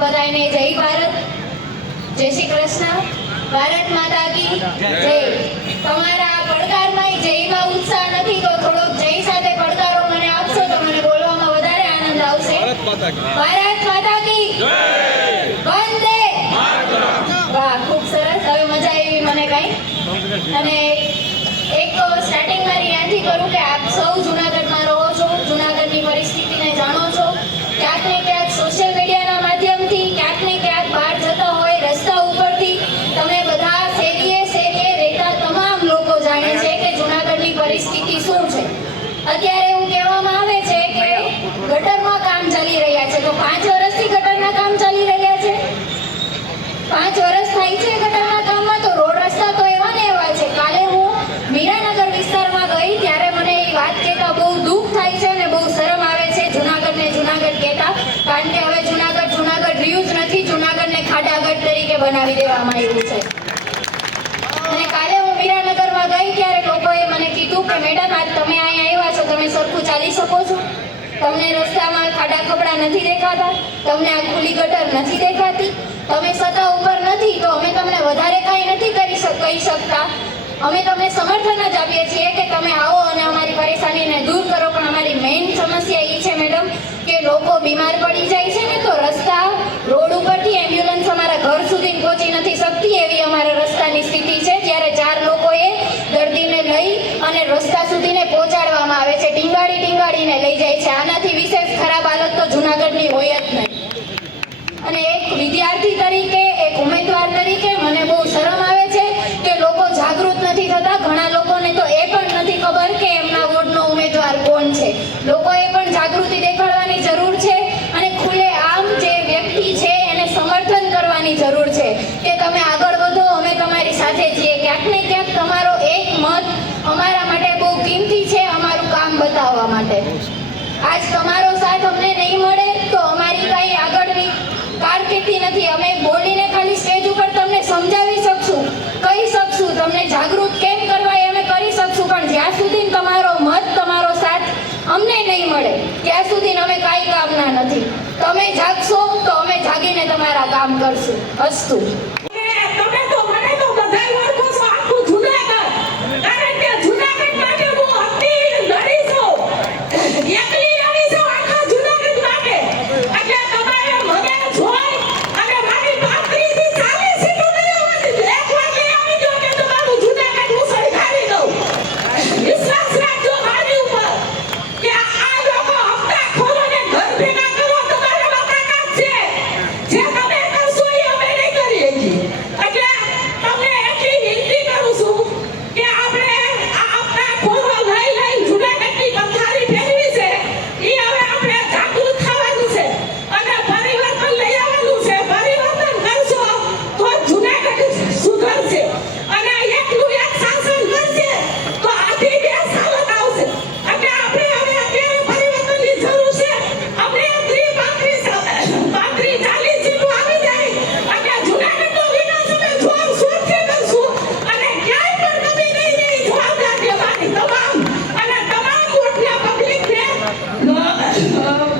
બધાને જય ભારત. જય શ્રી કૃષ્ણ. ભારત માતા કી જય. તમારા પડકારમાં જયમાં ઉત્સાહ નથી તો થોડોક જય સાથે પડકારો મને આપશો તો મને બોલવામાં વધારે આનંદ આવશે. ભારત માતા કી. વંદે. વાહ ખૂબ સરસ. હવે મજા આવી મને કઈ. અને એક સ્ટાર્ટિંગ મારી ત્યાંથી કરું કે થાય છે ગટરના કામમાં તો રોડ રસ્તા તો એવા ને એવા છે. કાલે હું મીરાનગર વિસ્તારમાં ગઈ, ત્યારે મને એ વાત કહેતા બહુ દુઃખ થાય છે અને બહુ શરમ આવે છે. જુનાગઢને જુનાગઢ કહેતા, કારણ કે હવે જુનાગઢ જુનાગઢ રહ્યું જ નથી. જુનાગઢને ખાડાગઢ તરીકે બનાવી દેવામાં આવ્યું છે. અને કાલે હું મીરાનગરમાં ગઈ, ત્યારે લોકોએ મને કીધું કે, મેડમ, આજ તમે અહીંયા આવ્યા છો. તમે સરખું ચાલી શકો છો. તમને રસ્તામાં ખાડા ખબડા નથી દેખાતા. તમને આ ખુલ્લી ગટર નથી દેખાતી. તમે સત્તા ઉપર નથી, તો અમે તમને વધારે કાંઈ નથી કરી કહી શકતા. અમે તમને સમર્થન જ આપીએ છીએ કે તમે આવો અને અમારી પરેશાનીને દૂર કરો, પણ અમારી મેઇન સમસ્યા એ છે મેડમ કે લોકો બીમાર પડી જાય છે ને તો રસ્તા રોડ ઉપરથી એમ્બ્યુલન્સ અમારા ઘર સુધી પહોંચી નથી શકતી એવી અમારા રસ્તાની સ્થિતિ છે જ્યારે ચાર લોકોએ દર્દીને લઈ અને રસ્તા સુધીને પહોંચાડવામાં આવે છે ટીંગાડી ટીંગાડીને લઈ જાય છે આનાથી વિશેષ ખરાબ હાલત તો જુનાગઢની હોય જ નહીં અને એક વિદ્યાર્થી તરીકે, એક ઉમેદવાર તરીકે મને બહુ શરમ આવે છે કે લોકો જાગૃત નથી થતા. ઘણા લોકોને તો એ પણ નથી ખબર કે એમના વોર્ડનો ઉમેદવાર કોણ છે. લોકોએ પણ જાગૃતિ દેખાડવાની જરૂર છે અને ખુલ્લે આમ જે વ્યક્તિ છે એને સમર્થન કરવાની જરૂર છે. કે તમે આગળ વધો, અમે તમારી સાથે છીએ. ક્યાંક ને ક્યાંક તમારો એક મત અમારા માટે બહુ કિંમતી છે અમારું કામ બતાવવા માટે. આજ તમારો સાથ અમને નહીં મળે તો અમારી કાંઈ આગળની કારકિર્દી નથી અમે બોલીને ખાલી સ્ટેજ ઉપર તમને સમજાવી શકશું કહી શકશું તમને જાગૃત કેમ કરવા એ અમે કરી શકશું પણ જ્યાં સુધી તમારો મત તમારો સાથ અમને નહીં મળે ત્યાં સુધી અમે કાંઈ કામના નથી તમે જાગશો તો અમે જાગીને તમારા કામ કરશું. અસ્તુ. Amém.